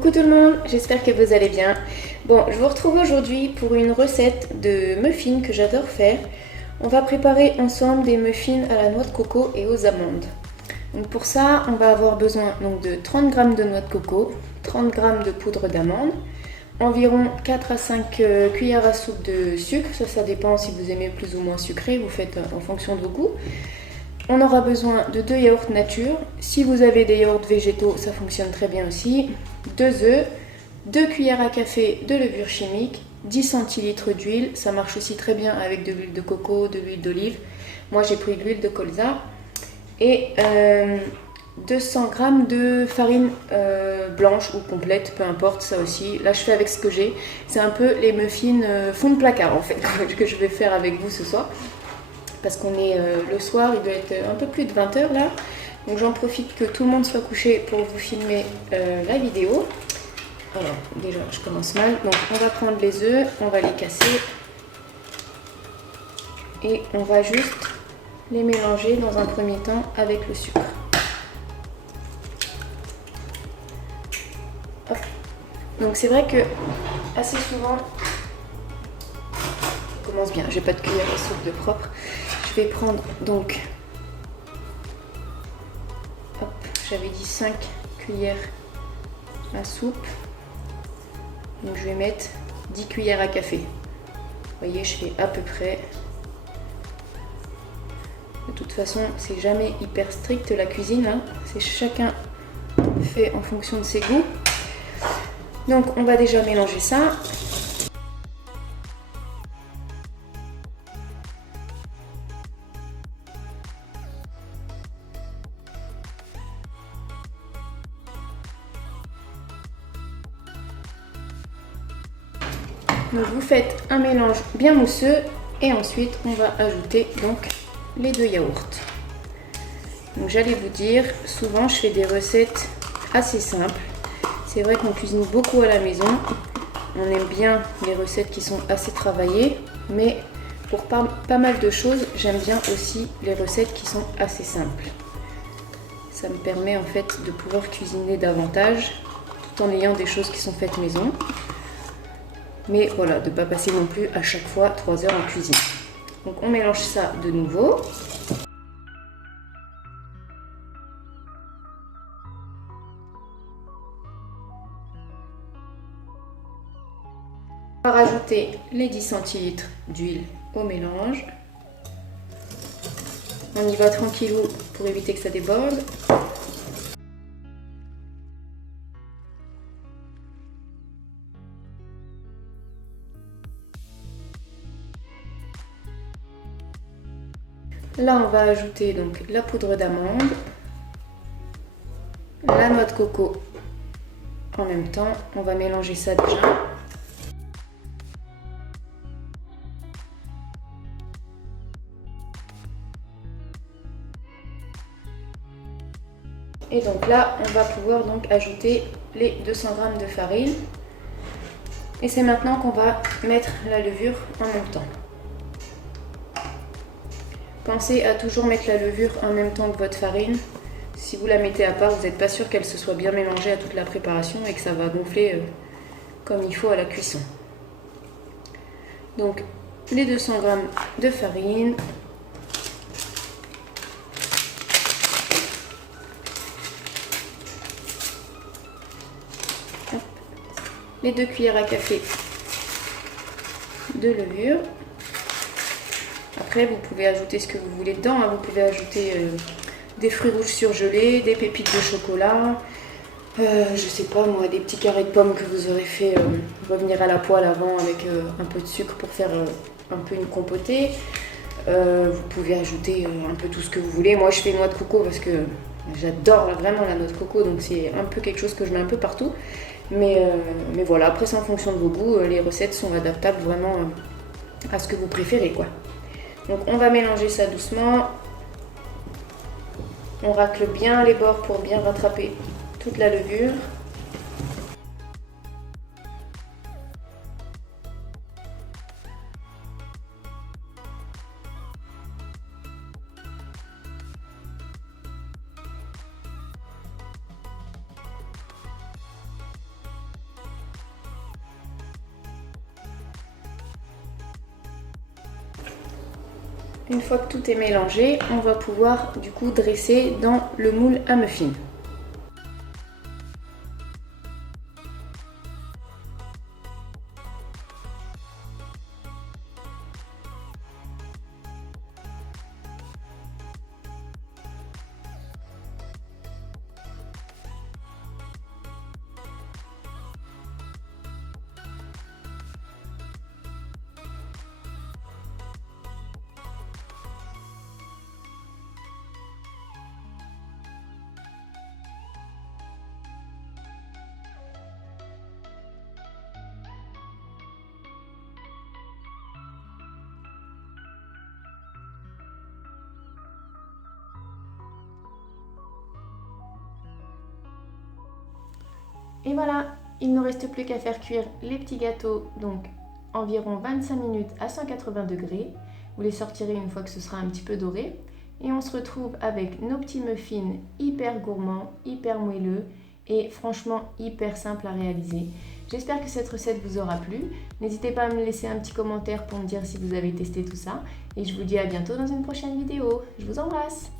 Coucou tout le monde, j'espère que vous allez bien. Bon, je vous retrouve aujourd'hui pour une recette de muffins que j'adore faire. On va préparer ensemble des muffins à la noix de coco et aux amandes. Donc pour ça, on va avoir besoin donc, de 30 g de noix de coco, 30 g de poudre d'amande, environ 4 à 5 cuillères à soupe de sucre, ça dépend si vous aimez plus ou moins sucré, vous faites en fonction de vos goûts. On aura besoin de 2 yaourts nature. Si vous avez des yaourts végétaux, ça fonctionne très bien aussi. 2 œufs, 2 cuillères à café de levure chimique, 10 centilitres d'huile. Ça marche aussi très bien avec de l'huile de coco, de l'huile d'olive. Moi, j'ai pris de l'huile de colza. Et 200 g de farine blanche ou complète, peu importe, ça aussi. Là, je fais avec ce que j'ai. C'est un peu les muffins fond de placard, en fait, que je vais faire avec vous ce soir. Parce qu'on est le soir, il doit être un peu plus de 20h là. Donc j'en profite que tout le monde soit couché pour vous filmer la vidéo. Alors déjà je commence mal. Donc on va prendre les œufs, on va les casser. Et on va juste les mélanger dans un premier temps avec le sucre. Hop. Donc c'est vrai que assez souvent, ça commence bien, j'ai pas de cuillère à soupe de propre. Je vais prendre donc, hop, j'avais dit 5 cuillères à soupe, donc je vais mettre 10 cuillères à café. Vous voyez, je fais à peu près. De toute façon, c'est jamais hyper strict la cuisine, hein. C'est chacun fait en fonction de ses goûts. Donc on va déjà mélanger ça. Donc vous faites un mélange bien mousseux et ensuite on va ajouter donc les 2 yaourts. Donc j'allais vous dire, souvent je fais des recettes assez simples. C'est vrai qu'on cuisine beaucoup à la maison. On aime bien les recettes qui sont assez travaillées, mais pour pas mal de choses, j'aime bien aussi les recettes qui sont assez simples. Ça me permet en fait de pouvoir cuisiner davantage tout en ayant des choses qui sont faites maison. Mais voilà, de ne pas passer non plus à chaque fois 3 heures en cuisine. Donc on mélange ça de nouveau. On va rajouter les 10 centilitres d'huile au mélange. On y va tranquillou pour éviter que ça déborde. Là, on va ajouter donc la poudre d'amande, la noix de coco en même temps. On va mélanger ça déjà. Et donc là, on va pouvoir donc ajouter les 200 g de farine. Et c'est maintenant qu'on va mettre la levure en même temps. Pensez à toujours mettre la levure en même temps que votre farine. Si vous la mettez à part, vous n'êtes pas sûr qu'elle se soit bien mélangée à toute la préparation et que ça va gonfler comme il faut à la cuisson. Donc les 200 g de farine. Hop. Les 2 cuillères à café de levure. Après, vous pouvez ajouter ce que vous voulez dedans, hein. Vous pouvez ajouter des fruits rouges surgelés, des pépites de chocolat, je sais pas moi, des petits carrés de pommes que vous aurez fait revenir à la poêle avant avec un peu de sucre pour faire un peu une compotée. Vous pouvez ajouter un peu tout ce que vous voulez. Moi, je fais noix de coco parce que j'adore vraiment la noix de coco, donc c'est un peu quelque chose que je mets un peu partout. Mais voilà, après c'est en fonction de vos goûts, les recettes sont adaptables vraiment à ce que vous préférez, quoi. Donc on va mélanger ça doucement. On racle bien les bords pour bien rattraper toute la levure. Une fois que tout est mélangé, on va pouvoir du coup dresser dans le moule à muffins. Et voilà, il ne reste plus qu'à faire cuire les petits gâteaux, donc environ 25 minutes à 180 degrés. Vous les sortirez une fois que ce sera un petit peu doré. Et on se retrouve avec nos petits muffins hyper gourmands, hyper moelleux et franchement hyper simples à réaliser. J'espère que cette recette vous aura plu. N'hésitez pas à me laisser un petit commentaire pour me dire si vous avez testé tout ça. Et je vous dis à bientôt dans une prochaine vidéo. Je vous embrasse!